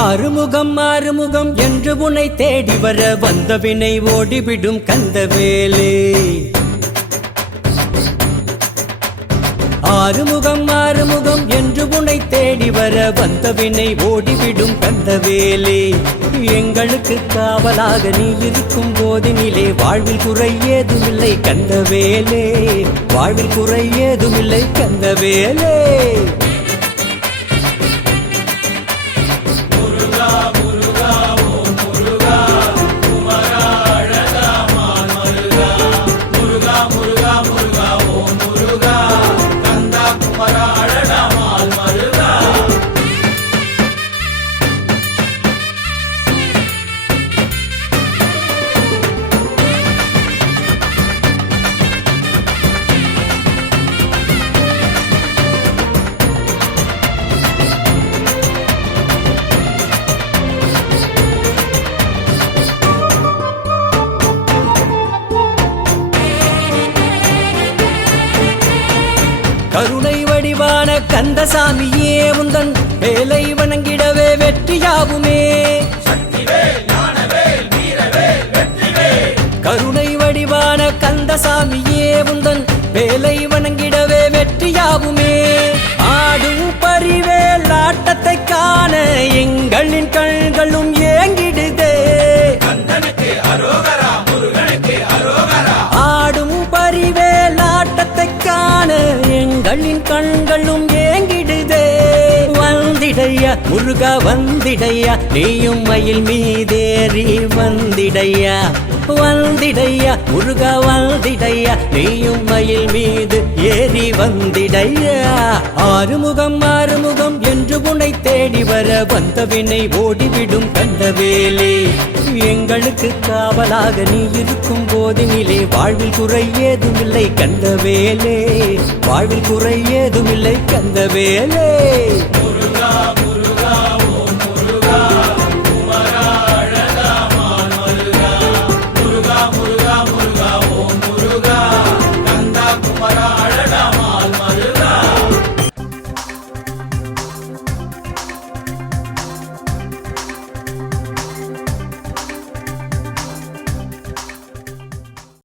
ஆறுமுகம் ஆறுமுகம் என்று உன்னை தேடி வர வந்த வினை ஓடிவிடும் கந்தவேலே. ஆறுமுகம் ஆறுமுகம் என்று உன்னை தேடி வர வந்த வினை ஓடிவிடும் கந்தவேலே. எங்களுக்கு காவலாக நீ இருக்கும் போதினிலே வாழ்வில் குறை ஏதுமில்லை கந்தவேலே. வாழ்வில் குறை ஏதுமில்லை கந்தவேலே. கருணை வடிவான கந்தசாமியே உந்தன் வேலை வணங்கிடவே வெற்றியாகுமே. கருணை வடிவான கந்தசாமியே உந்தன் வேலை வணங்கிடவே வெற்றியாகுமே. ஆடும் பரிவேல் ஆட்டத்தை காண எங்களின் கண்களும் ஏங்கிடுதே. ஆடும் பரிவேல் ஆட்டத்தை காண எங்களின் கண்களும் ஏங்கிடுதே. வந்திடையா முருகா வந்திடையா நீயும் மயில் மீதேறி வந்திடையா. வந்திடையா முருகா வந்திடையா நீயும் மயில் மீது ஏறி வந்திடையா. ஆறுமுகம் ஆறுமுகம் என்று உன்னை தேடி வர வந்த வினை ஓடிவிடும் கந்தவேலே. எங்களுக்கு காவலாக நீ இருக்கும் போதினிலே வாழ்வில் குறை ஏதுமில்லை கந்தவேலே. வாழ்வில் குறை ஏதுமில்லை கந்தவேலே. முருகா